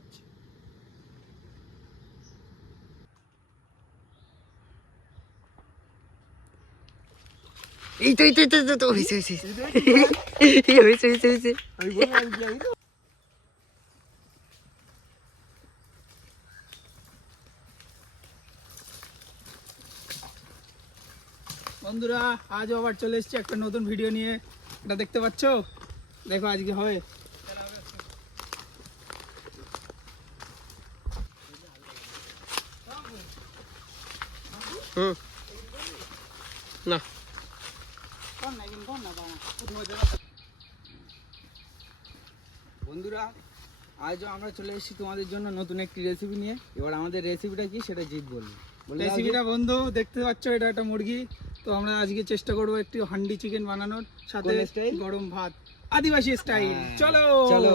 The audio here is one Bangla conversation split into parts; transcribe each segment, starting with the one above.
বানাচ্ছে। এই তো হয়েছে বন্ধুরা আজও আবার চলে এসেছি একটা নতুন ভিডিও নিয়ে। এটা দেখতে পাচ্ছ, দেখো আজকে হবে। না বন্ধুরা আজও আমরা চলে এসেছি তোমাদের জন্য নতুন একটি রেসিপি নিয়ে। এবার আমাদের রেসিপিটা কি সেটা জিৎ বলবে। রেসিপিটা বন্ধু দেখতে পাচ্ছ, এটা একটা মুরগি। তো আমরা আজকে চেষ্টা করবো একটি হান্ডি চিকেন বানানোর, সাথে গরম ভাত, আদিবাসী স্টাইল। চলো চলো।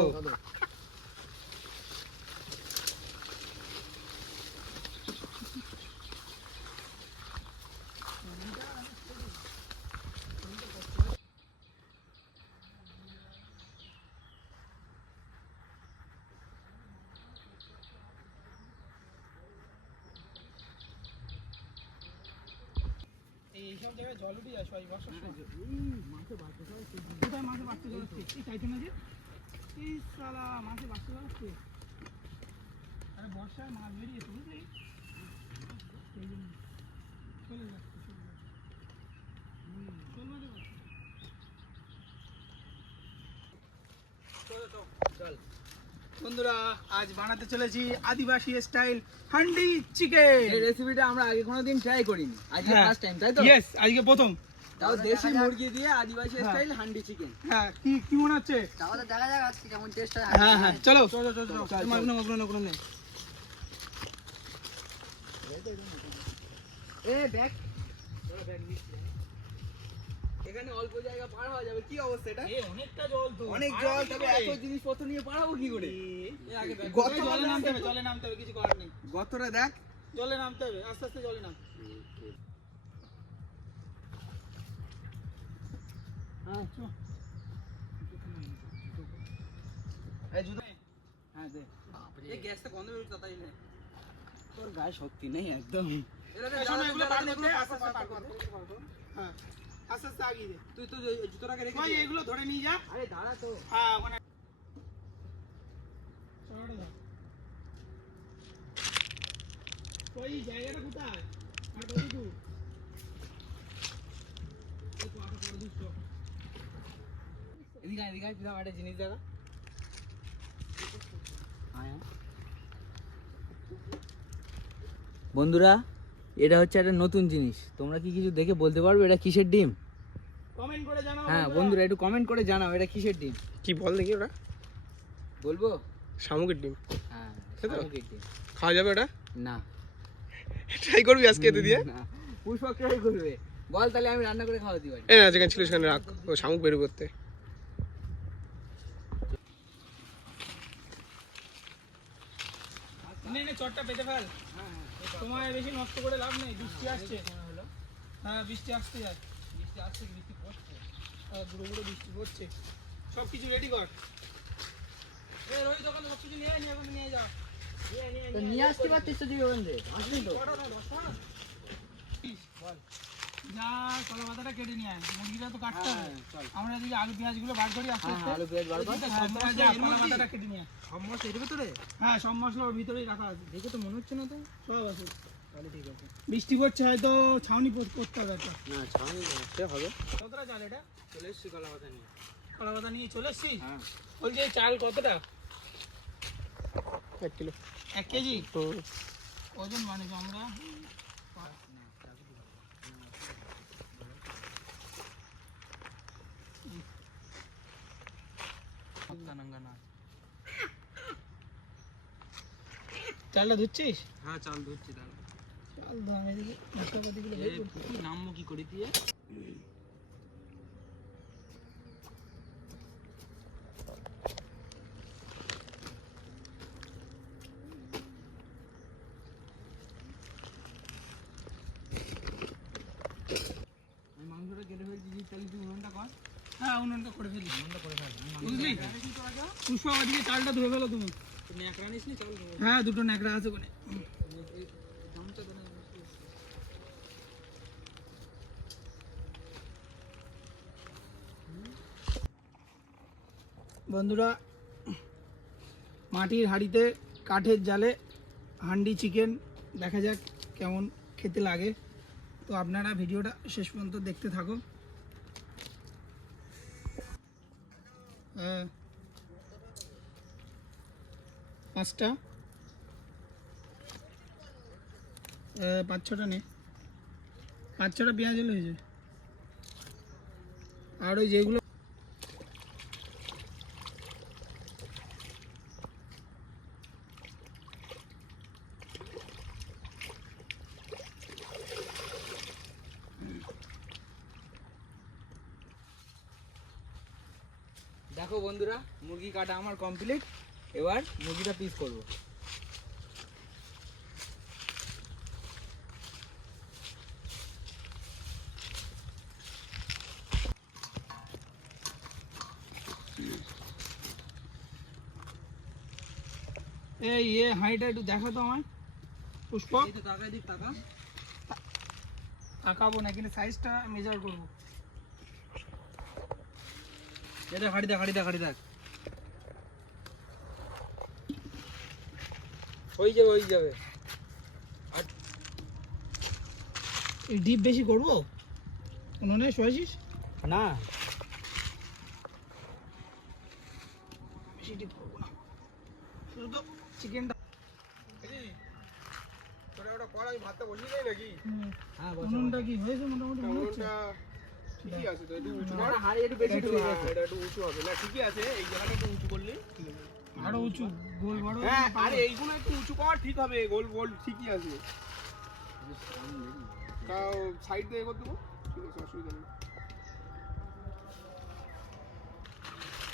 এইসব জায়গায় জল উঠে যায় সবাই বর্ষার সময়। কোথায় মাছে বাঁচতে চলেছে? এই চাইছো না যে এই শালা মাছে বাঁচতে চলেছে। আরে বর্ষায় মাছ বেরিয়েছে বুঝলি, চলে যাচ্ছে চল। বন্ধুরা আজ বানাতে চলেছি আদিবাসী স্টাইল হান্ডি চিকেন। এই রেসিপিটা আমরা আগে কোনোদিন ট্রাই করিনি, আজকে ফার্স্ট টাইম, তাই তো? ইয়েস, আজকে প্রথম। তাও দেশি মুরগি দিয়ে আদিবাসী স্টাইল হান্ডি চিকেন। হ্যাঁ, কি মনে হচ্ছে? তাহলে দেখা যাক আজকে কেমন টেস্ট হয়। হ্যাঁ চলো চলো চলো চলো। মাগনো নে। এ ব্যাগ এখানে অল্প জায়গা পার হওয়া যাবে, কি অবস্থা এটা? অনেকটা জল তো, অনেক জল, তবে এত জিনিসপত্র নিয়ে পারাবো কি করে? জলে নামতে হবে, কিছু করার নেই। গতরে দেখ, জলে নামতে হবে, আস্তে আস্তে জলে নাম। হ্যাঁ চল। এই জুতো, হ্যাঁ দে। এই গ্যাসটা বন্ধ করে তাড়াতাড়ি নে। তোর গায়ে শক্তি নেই একদম। এগুলো পার করতে আস্তে আস্তে পার করতে। হ্যাঁ আস্তে আস্তে আগিয়ে দে। তুই তো জুতোটাকে রেখে ওই এগুলো ধরে নিয়ে যা। আরে দাঁড়া তো। হ্যাঁ ওখানে চড়াটা দাও। ওই জায়গাটা কোথায়? আর কত দূর? এই তো আটা পড়ে দিচ্ছ। এদিকে তুই আমার একটা জিনিস দেখা। বন্ধুরা এটা হচ্ছে একটা নতুন জিনিস, তোমরা কি কিছু দেখে বলতে পারবে এটা কিসের ডিম? কমেন্ট করে জানাও। হ্যাঁ বন্ধুরা একটু কমেন্ট করে জানাও এটা কিসের ডিম। কি বল দেখি ওটা? বলবো? শামুকের ডিম। হ্যাঁ তাই তো? শামুকের ডিম। খাওয়া যাবে ওটা? না ট্রাই করবি আজকে এতে দিয়ে? না, পুষ্পক ট্রাই করবে। বল তাহলে আমি রান্না করে খাওয়াতে পারি। এই না, যেখানে ছিল সেখানে রাখ, ও শামুক বের করতে। নে চটটা পেতে ফেল। সময় বেশি নষ্ট করে লাভ নেই, বৃষ্টি আসছে। হ্যাঁ বৃষ্টি আসতে যায়, বৃষ্টি আসছে, বৃষ্টি পড়ছে, গুঁড়ো বৃষ্টি পড়ছে। সব কিছু রেডি কর। এই রোহিত দোকানে সব কিছু নিয়ে এখন নিয়ে যা। নিয়ে আসতে পারছিস তো তুই ওখান থেকে? আসবি তো? বল যা, কলা পাতাটা কেটে নিয়ে আয়, মুরগিটা তো কাটতে হবে। চল। আমরা এদিকে আলু পেঁয়াজ গুলো বার করি আস্তে আস্তে। আলু পেঁয়াজ বার কর। হ্যাঁ, যা, কলা পাতাটা কেটে নিয়ে আয়। সব মশলা এর ভিতরে? হ্যাঁ সব মশলা ওর ভিতরেই রাখা আছে। দেখে তো মনে হচ্ছে না তো। সব আছে। তাহলে ঠিক আছে। বৃষ্টি পড়ছে, হয়তো ছাউনি করতে হবে একটা। না ছাউনি করতে হবে। কতটা চাল এটা? চলে এসছি কলা পাতা নিয়ে। কলা পাতা নিয়ে চলে এসছিস? হ্যাঁ বলছি এই চাল কতটা? 1 কিলো। 1 কেজি ওজন মানে আমরা চালটা ধুচ্ছিস? হ্যাঁ চাল ধুচ্ছি তাহলে। চাল ধো, আমি এদিকে মশলাপাতিগুলো বের করতে হবে। নামবো কি করে দিয়ে? আমি মাংসটা কেটে ফেলছি, তাহলে তুই উনুনটা কর। হ্যাঁ উনুনটা করে ফেলি। উনুনটা করে ফেল। বুঝলি? পুষ্পা ওদিকে চালটা ধুয়ে ফেলো তুমি। হ্যাঁ দুটো ন্যাকড়া আছে ওখানে। বন্ধুরা, মাটির হাঁড়িতে কাঠের জালে হান্ডি চিকেন দেখা যাক কেমন খেতে লাগে। তো আপনারা ভিডিওটা শেষ পর্যন্ত দেখতে থাকো। পাঁচটা 5-6টা নে, 5-6টা পেঁয়াজ হলে হয়েছে। আর ওই যেগুলো দেখো বন্ধুরা, মুরগি কাটা আমার কমপ্লিট। এবার মুরগিটা পিস করব। এই হাঁড়িটা একটু দেখো তো আমায় পুষ্প। তাকাবো না, কিন্তু সাইজটা মেজার করবো। এটা হাঁড়ি দেখ, হাঁড়ি দেখ। হয়ে যাবে। এই ডিপ বেশি করবো উনুনে শোয়াছিস না, বেশি ডিপ করবো না, শুধু তো চিকেনটা। তোরা ওটা কর, আমি ভাতটা বসিয়ে দেয় নাকি? হ্যাঁ উনুনটা কি হয়েছে মোটামুটি মনে হচ্ছে? উনুনটা ঠিকই আছে তো, একটু উঁচু কর। হাঁড়ি একটু বেশি একটু, ঢুকে হ্যাঁ, গেছে। এটা একটু উঁচু হবে না, ঠিকই আছে। এই জায়গাটা একটু উঁচু করলে ঠিক আছে। আরো উঁচু গোল বড়। হ্যাঁ, আরে এইগুলো একটু উঁচু কর, ঠিক হবে। গোল গোল ঠিকই আছে। তাও সাইড দিয়ে করতে দেবো, ঠিক আছে, অসুবিধা নেই।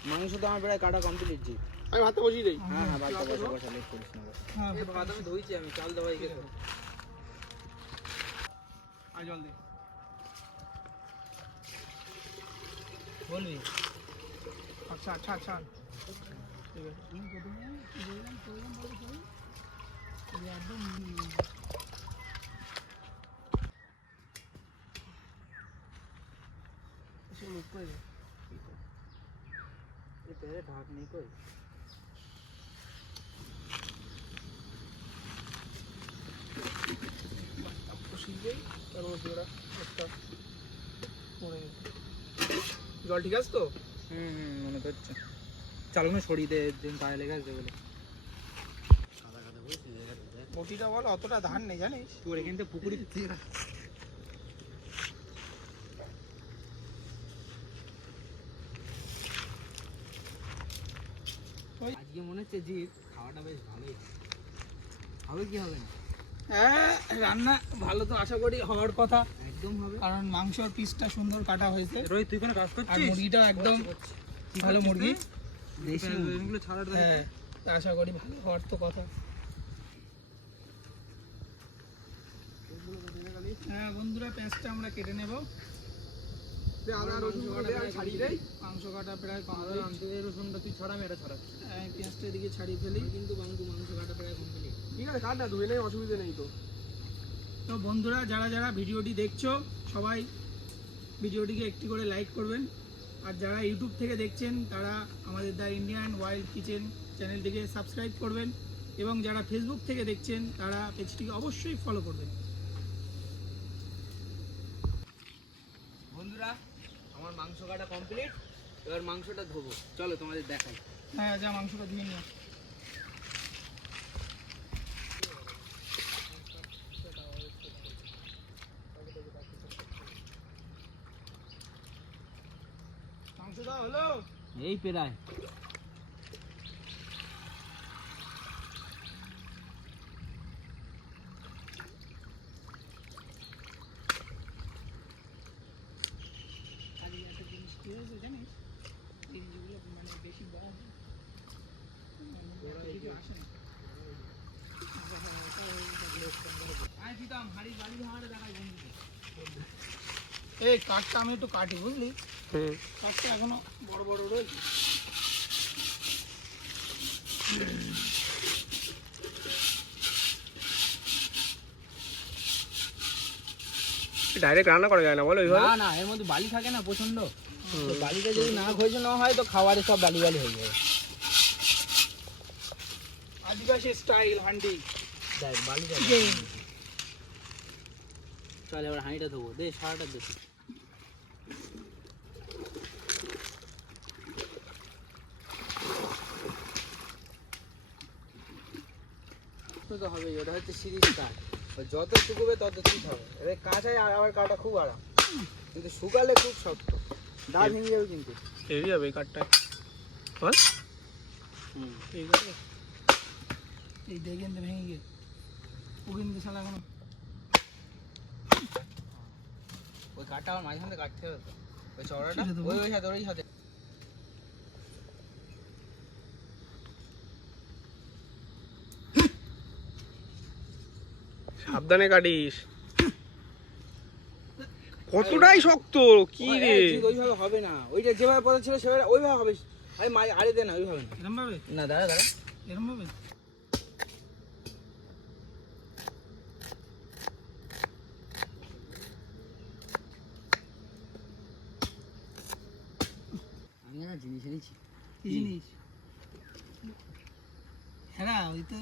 মাংস তো আমার প্রায় কাটা কমপ্লিট জি। আমি ভাতটা বসিয়ে দিই। হ্যাঁ ভাতটা বসা লেট করিস না। হ্যাঁ ভাত আমি ধুইছি, আমি চাল দেওয়াই গেছে। আর জল দে। বলবি আচ্ছা আচ্ছা আচ্ছা ঠিক আছে। একদম মুখ করে এ পেরে ঢাক নেই কই। তার মধ্যে ওরা একটা পড়ে গেছে। জল ঠিক আছে তো? মনে করছে চালুনো সরিয়ে দে, দিন পায়ে লেগে আসবে বলে। বটিটা বল, অতটা ধান নেই জানিস। তোর এখান থেকে পুকুরি আজকে মনে হচ্ছে জি খাওয়াটা বেশ ভালোই হবে। কি হবে না? হ্যাঁ রান্না ভালো তো আশা করি হওয়ার কথা, একদম হবে। কারণ মাংসর পিসটা সুন্দর কাটা হয়েছে। রোহিত তুই কোনো কাজ আর করছিস? মুরগিটা একদম ভালো মুরগি, দেশি এগুলো ছাড়ার হ্যাঁ তা আশা করি ভালো হওয়ার তো কথা। হ্যাঁ বন্ধুরা, পেঁয়াজটা আমরা কেটে নেব। আদা রসুন ছাড়িয়ে দেয়। মাংস কাটা প্রায় কমপ্লিট। রসুনটা তুই ছড়া, আমি এটা ছড়াচ্ছি। পেঁয়াজটা এদিকে ছাড়িয়ে ফেলি। কিন্তু মাংস কাটা প্রায় কমপ্লিট। ঠিক আছে, কাট না, ধুয়ে নেই, অসুবিধা নেই তো। তো বন্ধুরা, যারা যারা ভিডিওটি দেখছো সবাই ভিডিওটিকে একটি করে লাইক করবেন। আর যারা ইউটিউব থেকে দেখছেন তারা আমাদের দ্য ইন্ডিয়ান ওয়াইল্ড কিচেন চ্যানেলটিকে সাবস্ক্রাইব করবেন, এবং যারা ফেসবুক থেকে দেখছেন তারা পেজটিকে অবশ্যই ফলো করবেন। বন্ধুরা, আমার মাংস কাটা কমপ্লিট। এবার মাংসটা ধোবো, চলো তোমাদের দেখাই। হ্যাঁ যা, মাংসটা ধুয়ে নিও। মাংসটা হলো এই প্রায় একটা জিনিস কি হয়েছে জানিস, এই যেগুলো মানে বেশি বড় আসে না। এই কাঠটা আমি একটু কাটি, বুঝলি, কাঠটা এখনো বড় বড় রয়েছে। ডাইরেক্ট রান্না করা যায় না বলো এইভাবে? না না, এর মধ্যে বালি থাকে না প্রচন্ড, তো বালিটা যদি না ঘষানো হয় তো খাবারে সব বালি বালি হয়ে যাবে। আদিবাসী স্টাইল হান্ডি। দেখ বালিটা চল এবার হাঁড়িটা ধোবো, দে সারাটা দেখি। তো হবে, ওটা হচ্ছে সিরিজ কাঠ, যত শুকোবে তত ঠিক হবে। এবার কাঁচায় আবার কাটা খুব আরাম, কিন্তু শুকালে খুব শক্ত, দা ভেঙে যাবে কিন্তু। হেভি হবে এই কাঠটা বল। ঠিক আছে, এই দেখেন তো ভেঙে গিয়ে ও কিন্তু শালা এখনো ওই কাঠটা আমার মাঝে মাঝে কাটতে হবে তো, ওই চওড়াটা কেটে দেবো। ওই সাথে ওই সাথে। সাবধানে কাটিস, কতটাই শক্ত কি রে। ঠিক ওইভাবে হবে না, ওইটা যেভাবে পথে ছিল সেভাবে ওইভাবে হবে। আরে আরে দে না, ওইভাবে না। এরম ভাবে না দাঁড়া দাঁড়া, এরম ভাবে আমি না জিনিস এনেছি। কি জিনিস? হ্যাঁ ওই তো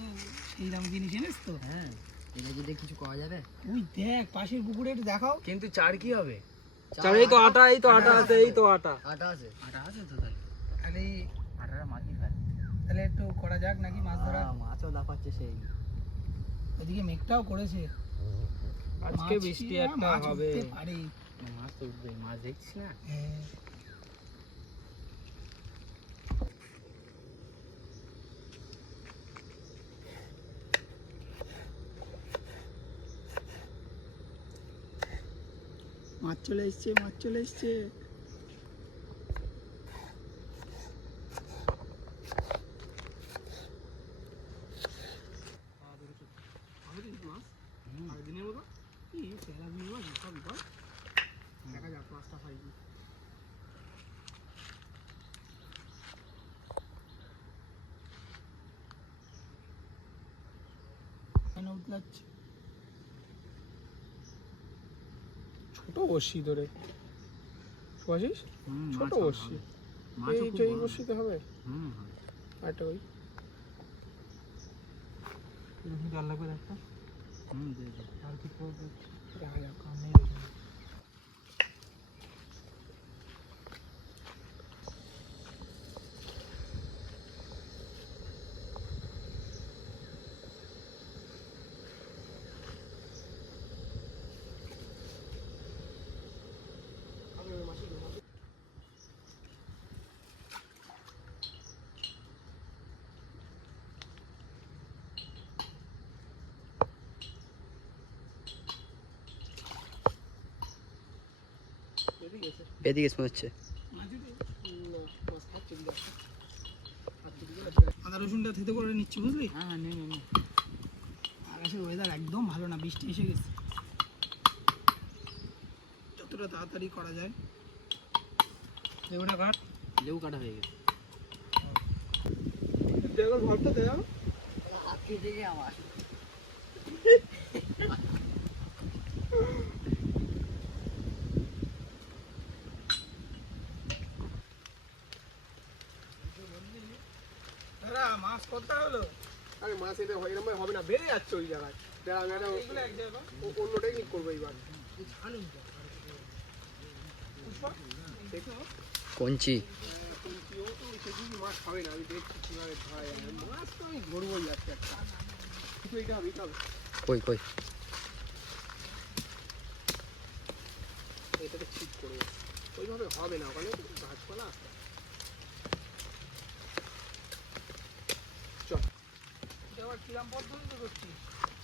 সেইরকম জিনিস এনেছ তো। হ্যাঁ, এটা যদি কিছু করা যাবে। ওই দেখ পাশের পুকুরে একটু দেখাও। কিন্তু চার কি হবে? এই তো আটা, এই তো আটা আছে, এই তো আটা। আটা আছে, আটা আছে তো তাহলে। তাহলে আটাটা মাখি ফেল। তাহলে একটু করা যাক নাকি মাছ ধরা। মাছও লাফাচ্ছে সেই। ওদিকে মেঘটাও করেছে। আজকে মাছ বৃষ্টি কি একটা মাছ হবে। উঠতে পারে। মাছ তো উঠবে, মাছ দেখছিস না? হ্যাঁ। মাছ চলে এসছে, মাছ চলে এসছে। দেখা যাক মাছটা খাই কি। এখানে উতলাচ্ছে। ছোট বড়শি ধরে বুঝিস, ছোট বড়শি। এই বড়শিতে হবে আরেকটা ওই ডাল লাগবে একটা। আর কি করবো দেখা যাক, কাম নেই এখানে। বেদিকে মনে হচ্ছে। আদা রসুনটা থেতে করে নিচ্ছি বুঝলি। হ্যাঁ নে নে নে। আকাশের ওয়েদার একদম ভালো না, বৃষ্টি এসে গেছে। যতটা তাড়াতাড়ি করা যায়। লেবুটা কাট, লেবু কাটা হয়ে গেছে। দেখো ভাতটা দেয়া। আজকে থেকে আমার দাদা মাছ কত হলো? আরে মাছ এটা এরকম হবে না, বেড়ে যাচ্ছে ওই জায়গায়। দেখ আমি একটা এগুলো এক জায়গায় অন্য টেকনিক করবো এইবার। কঞ্চি। মাছ খাবে না, আমি দেখছি কিভাবে ধরা যায়। মাছ তো আমি ধরবোই যাচ্ছে একটা, কিন্তু এইটা হবে, এইটা হবে। কই কই এটাকে ঠিক করবো, ওইভাবে হবে না, ওখানে গাছপালা। চল এটা আবার কিরাম পদ্ধতিতে করছিস?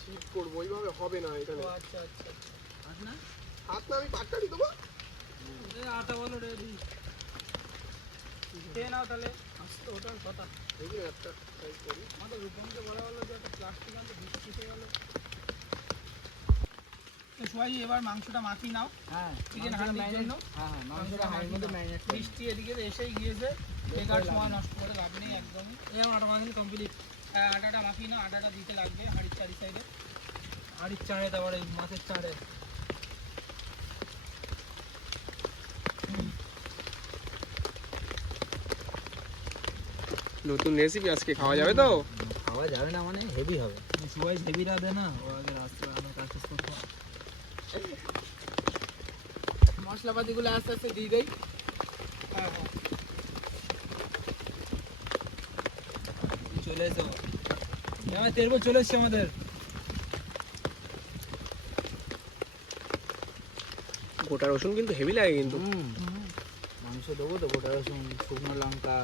ঠিক করবো, ওইভাবে হবে না এখানে। ও আচ্ছা আচ্ছা আচ্ছা। না হাত না আমি পাটকারি দেবো। আটা বলো রেডি। খেয়ে নাও তাহলে, আসতো ওটার কথা। দেখি না একটা ট্রাই করি। আমাদের রূপমকে বলা হলো যে একটা প্লাস্টিক আনতে, বৃষ্টি এসে গেল। তো সবাই এবার মাংসটা মাখিয়ে নাও। হ্যাঁ চিকেন হান্ডির জন্য হ্যাঁ হ্যাঁ, মাংসটা হাঁড়ির মধ্যে ম্যারিনেট করে। বৃষ্টি এদিকে এসেই গিয়েছে, বেকার সময় নষ্ট করে লাভ নেই একদমই। এই আমার আটা মাখানো কমপ্লিট। হ্যাঁ আটাটা মাখিয়ে নাও, আটাটা দিতে লাগবে হাঁড়ির চারি সাইডে। হাড়ির চাড়ে, তারপরে মাছের চাড়ে। নতুন রেসিপি আজকে খাওয়া যাবে তো? খাওয়া যাবে না মানে হেভি হবে। সবাই হেভি রাধে না, ও আগে রাস্তা আমার কাছে করতে হয়। মশলাপাতিগুলো আস্তে আস্তে দিয়ে দেই। হ্যাঁ হ্যাঁ চলে এসো। হ্যাঁ তেরবো চলে এসছে আমাদের। গোটা রসুন কিন্তু হেভি লাগে কিন্তু। মাংস দেবো তো, গোটা রসুন, শুকনো লঙ্কা।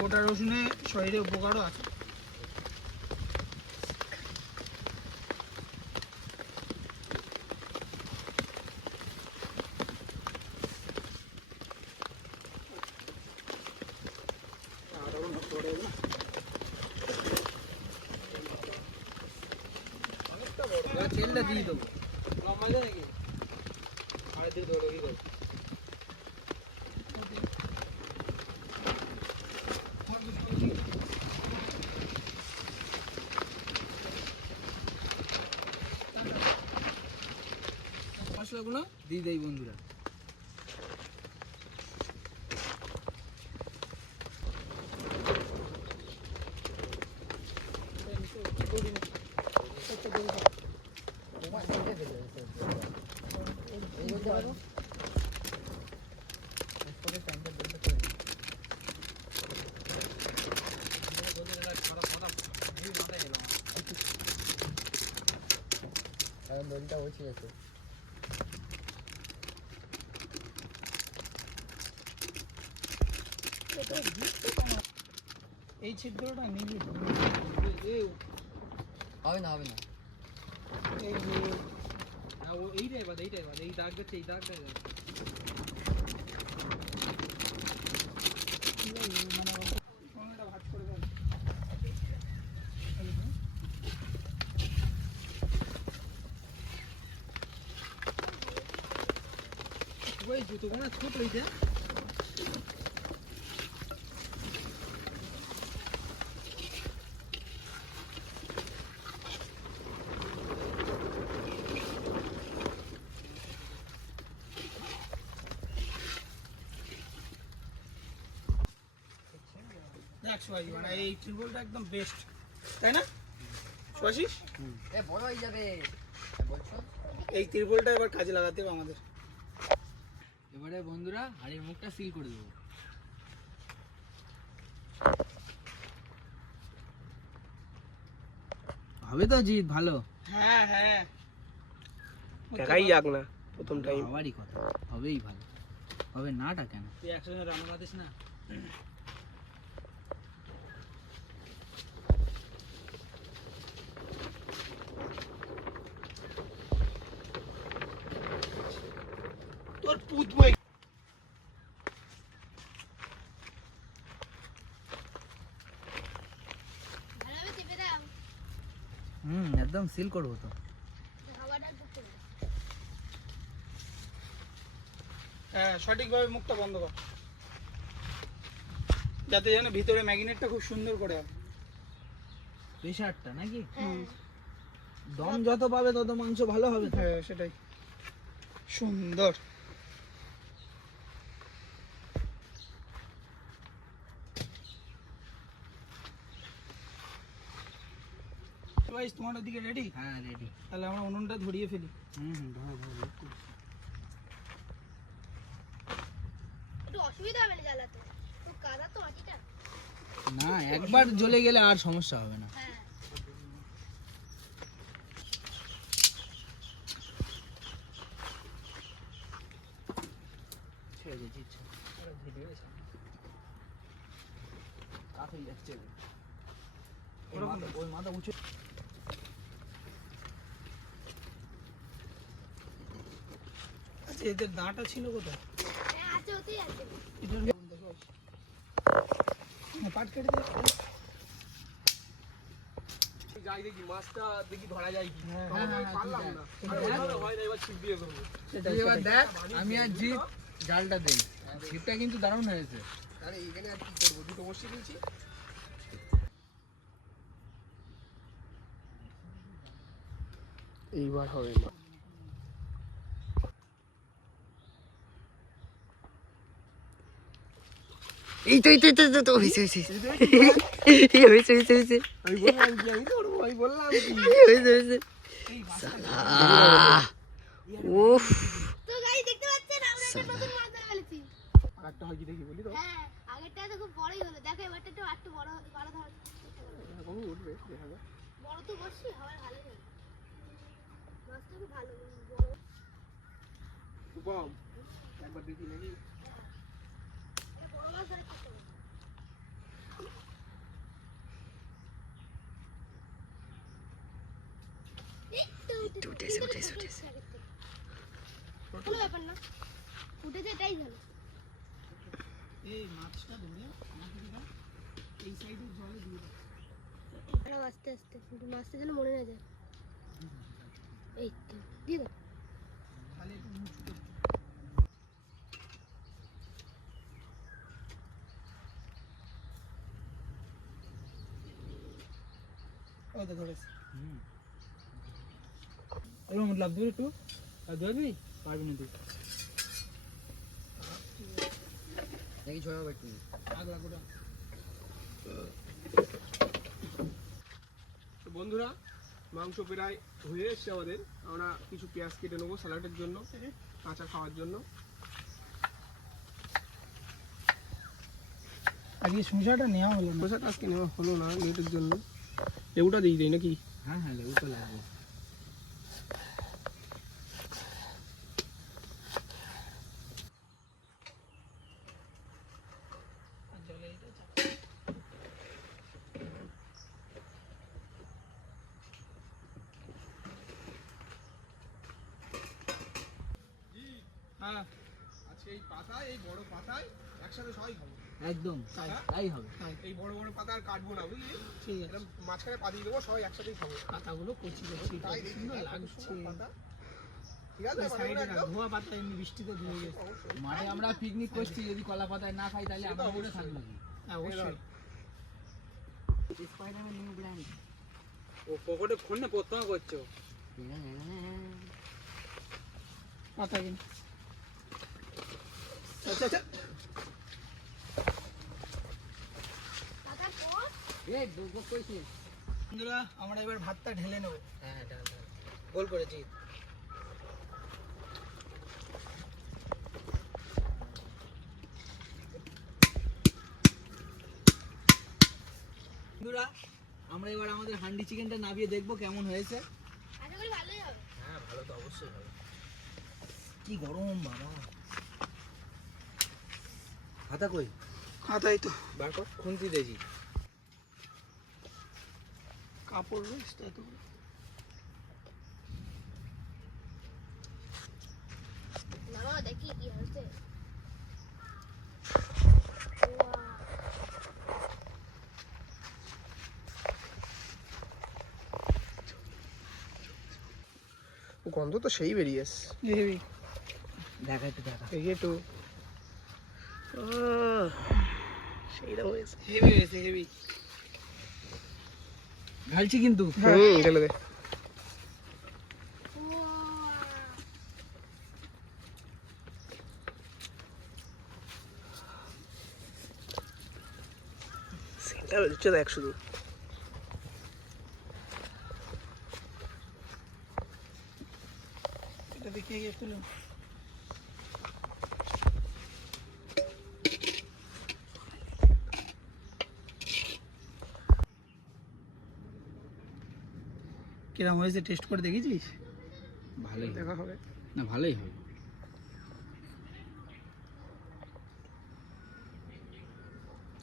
গোটা রসুনে শরীরে উপকারও আছে। তেলটা দিয়ে দেবো। লম্বা যায় নাকি? আরে দিয়ে দেবো, দিয়ে দেবো। মশলাগুলো দিয়ে দেই বন্ধুরা। দইটা হচ্ছে গেছে। এই ছিদ্রটা নিবি হবে না, হবে না। এই এইটাই বাদ, এইটাই বাদ, এই দাগ দেখছে, এই দাগটা মানে সোনাটা ভাজ করে দেন। ওই জুতোগুলো ছোট এইটা। দেখ সোয়াই, মানে এই ট্রিপলটা একদম বেস্ট, তাই না সোয়াশিস? এ বড় হয়ে যাবে বলছো। এই ত্রিপলটা এবার কাজে লাগাতে হবে আমাদের। এবারে বন্ধুরা হাড়ির মুখটা সিল করে দেবো। হবে তো জিৎ? ভালো হ্যাঁ হ্যাঁ দেখাই যাক না প্রথম টাইম। হওয়ারই কথা, হবেই ভালো। হবে নাটা কেন? তুই একসঙ্গে রান্না বাতিস না। তোর পুত বই। ভালোভাবে চেপে দাও, একদম সিল করবো তো। হাওয়াটা ঢুকতে দেবে। হ্যাঁ সঠিকভাবে মুখটা বন্ধ কর, যাতে যেন ভিতরে ম্যাগনেটটা খুব সুন্দর করে হয়। প্রেশারটা নাকি? হ্যাঁ দম যত পাবে তত মাংস ভালো হবে তো। হ্যাঁ সেটাই সুন্দর। ভাই তোমার ওদিকে রেডি? হ্যাঁ রেডি। তাহলে আমরা উনুনটা ধরিয়ে ফেলি। ধরো ধরো। একটু অসুবিধা হবে না জ্বালাতে, তো কাদা তো মাটিটা। না, একবার জ্বলে গেলে আর সমস্যা হবে না। হ্যাঁ ছেড়ে দিয়েছি ইচ্ছা। কাছেই যাচ্ছে। ওই মাথা উঁচু। আচ্ছা এদের দাঁটা ছিল কোথায়? হ্যাঁ আছে, ওতেই আছে। পাট কেটে দিয়ে যাই দেখি মাছটা দেখি ধরা যায় কি। হ্যাঁ, তখন হ্যাঁ, আমি পারলাম না। হয় না, এবার ছিপ দিয়ে করবো। তুই এবার দেখ, আমি আর জিৎ জালটা দেই। ছিপটা কিন্তু দারুণ হয়েছে। আরে এখানে আর কি করবো, দুটো বসিয়ে দিয়েছি। এইবার হবে না। এই তো হয়েছে হয়েছে আমি বললাম কি আমি ধরবো, আমি বললাম কি উফ তো গাইস দেখতে পাচ্ছেন আমরা একটা নতুন মাছ ধরে ফেলেছি। আরেকটা হয় কি দেখি বলি তো হ্যাঁ, আগেরটা তো খুব বড়ই হলো। দেখো এবারটা একটু বড় বড় ধরার চেষ্টা করো। এরকম উঠবে দেখা যাক। বড় তো বসছি, হওয়ার ভালোই হবে। মাছটা খুব ভালো বড়। উপম একবার দেখি নাকি এটা বড় মাছ ধরার চেষ্টা করো। এই তো উঠেছে। কোনো ব্যাপার না, উঠেছে এটাই ভালো। এই মাছটা ধরে আমাকে দিবা, এই সাইডে জলে দিয়ে দাও। দাঁড়াও আস্তে আস্তে, কিন্তু মাছটা যেন মরে না যায়। এই তো দিয়ে দাও। তাহলে একটু উঁচু করে দাও। ও তো ধরেছে। এবার লাভ ধরে একটু ধরবি, পারবি না তুই। দেখি ছড়াবো একটু আগলা করে তো বন্ধুরা মাংস প্রায় হয়ে এসছে আমাদের। আমরা কিছু পেঁয়াজ কেটে নেবো স্যালাডের জন্য, কাঁচা খাওয়ার জন্য। আজকে শসাটা নেওয়া হলো না। খোসাটা আজকে নেওয়া হলো না লেটের জন্য। লেবুটা দিয়ে দেয় নাকি? হ্যাঁ লেবু তো লাগবে হ্যাঁ আজকে এই পাতায়, এই বড় পাতায় একসাথে সবাই খাবো। একদম তাই হবে এই বড় বড় পাতা আর কাটবো না বুঝলি, ঠিক আছে। এরকম মাঝখানে পা দিয়ে দেবো, সবাই একসাথেই খাবো। পাতাগুলো কচি কচি তাই সুন্দর এত লাগছে। সুন্দর পাতা। ঠিক আছে ওই পাতাগুলো সাইডে একদম? ধোয়া পাতা এমনি বৃষ্টিতে ধুয়ে গেছে। অবশ্যই। মাঠে আমরা পিকনিক করছি, যদি কলা পাতায় না খাই তাহলে সেটা আমরা মনে অবশ্যই। থাকবো কি হ্যাঁ অবশ্যই। স্পাইডারম্যান নিউ ব্র্যান্ড ও পকেটে ফোন না প্রথমে করছো পাতা কিন। আচ্ছা আচ্ছা পাতার পর এই বক কইছে বন্ধুরা আমরা এবার ভাতটা ঢেলে নেবো। হ্যাঁ ডাল গোল করেছি বন্ধুরা আমরা এবার আমাদের হান্ডি চিকেনটা নামিয়ে দেখবো কেমন হয়েছে। আশা করি ভালোই হবে। হ্যাঁ ভালো তো অবশ্যই হবে। কি গরম বাবা, হাতা কই খাতাই তো বার কর, খুন্তি দেখি কাপড় রয়েছে এত। নামাও দেখি কি হয়েছে। গন্ধ তো সেই বেরিয়ে এসছে। হেভি দেখা একটু দেখা এই একটু সেইটা হয়েছে। হেভি হয়েছে হেভি। ঢালছি কিন্তু ঢেলে দে। সেটা হচ্ছে দেখ শুধু। এটা দেখে গিয়ে তুলুন। কিরম হয়েছে টেস্ট করে দেখেছিস? ভালোই দেখা হবে। না ভালোই হবে।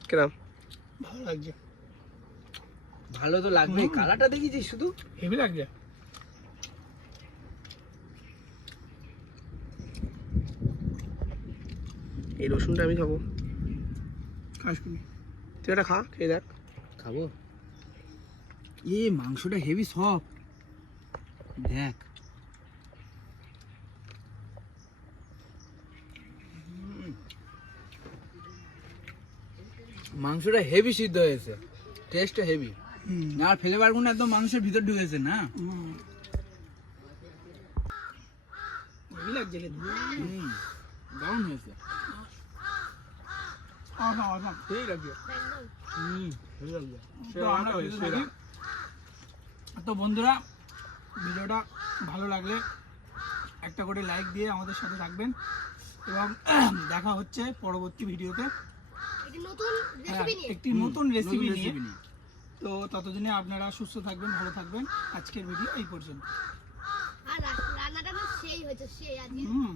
কিরম? ভালো লাগছে। ভালো তো লাগবে, কালারটা দেখেছিস শুধু হেভি লাগছে। এই রসুনটা আমি খাবো। খাস কিনি। তুই এটা খা, খেয়ে দেখ। খাবো। এ মাংসটা হেভি সফট, দেখ মাংসটা হেভি সিদ্ধ হয়েছে, টেস্টটা হেভি। আর ফ্লেভার গুলো একদম মাংসের ভিতর ঢুকেছে না। হেভি লাগছে খেতে। দারুণ হয়েছে। awesome. সেই লাগছে একদম তো আমরা খেতে থাকি। তো বন্ধুরা ভিডিওটা ভালো লাগলে একটা করে লাইক দিয়ে আমাদের সাথে থাকবেন এবং দেখা হচ্ছে পরবর্তী ভিডিওতে একটি নতুন হ্যাঁ, রেসিপি নিয়ে। একটি নতুন রেসিপি নিয়ে। তো ততদিনে আপনারা সুস্থ থাকবেন, ভালো থাকবেন। আজকের ভিডিও এই পর্যন্ত। আর রান্নাটা না সেই হয়েছে, সেই আজকে হুম